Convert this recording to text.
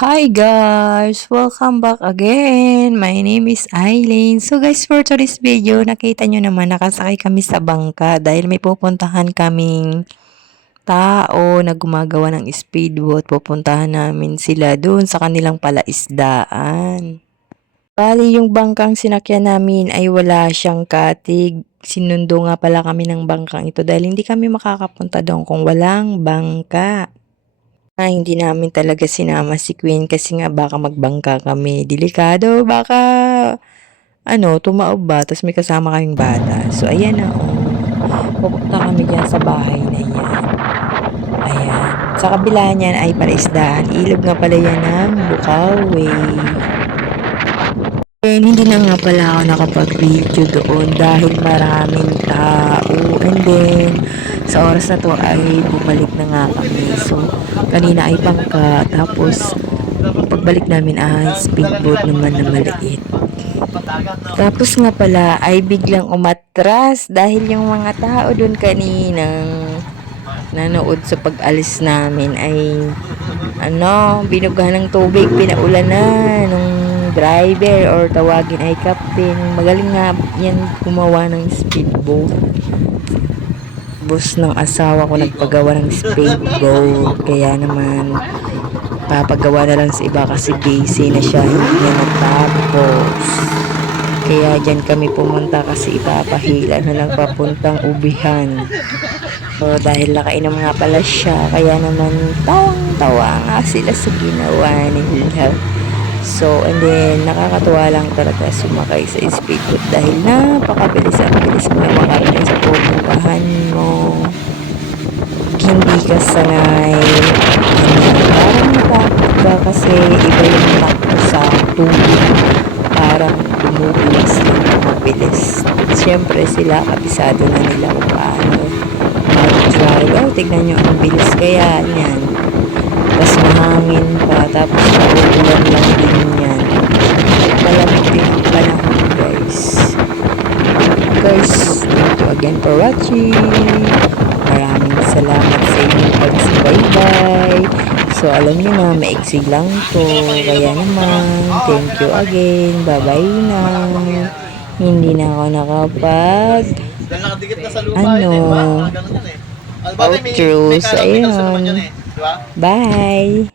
Hi guys! Welcome back again! My name is Eileen. So guys, for today's video, nakita nyo naman nakasakay kami sa bangka dahil may pupuntahan kaming tao na gumagawa ng speedboat. Pupuntahan namin sila doon sa kanilang palaisdaan. Bali, yung bangkang sinakyan namin ay wala siyang katig. Sinundo nga pala kami ng bangkang ito dahil hindi kami makakapunta doon kung walang bangka. Hindi namin talaga sinama si Queen kasi nga baka magbangka kami. Delikado, baka tumaob ba, tapos may kasama kaming bata. So, ayan na, pupunta kami dyan sa bahay na yan. Ayan. Sa kabila niyan ay palaisdaan. Ilog nga pala yan ng Bukawi. And hindi na nga pala ako nakapag-video doon dahil maraming tao. And then, sa oras na to ay bumalik na nga kami. So, kanina ay bangka. Tapos, pagbalik namin ay speedboat naman na maliit. Tapos nga pala ay biglang umatras dahil yung mga tao doon kaninang nanood sa pag-alis namin ay binughan ng tubig, pinaulan na nung driver or tawagin ay captain. Magaling nga yan gumawa ng speedboat. Boss ng asawa ko nagpagawa ng speedboat, kaya naman papagawa na lang sa iba kasi busy na siya, hindi niya natapos. Kaya dyan kami pumunta kasi ipapahila na lang papuntang Ubihan. So, dahil nakainom nga pala siya, kaya naman tawang-tawa nga sila sa ginawa nila. So, and then, nakakatuwa lang talaga sumakay sa speedboat dahil napakabilis ang bilis mo na makarating sa pupuntahan mo. Hindi ka sanay. Parang natakot ka kasi iba yung takbo sa tubig. Parang tumubilis lang na mabilis. Siyempre sila, kabisado na nila kung paano mag-drive. Oh, tignan nyo, ang bilis kaya niyan. Tapos mahangin pa, tapos mauulan lang din yan. Malamig din ang panahon, guys. Guys, thank you again for watching. Maraming salamat sa inyong pagsubaybay. So, alam niyo na, maiksi lang to. Kaya naman, thank you again. Bye-bye na. Hindi na ako nakapag outro. So, ayun. Bye!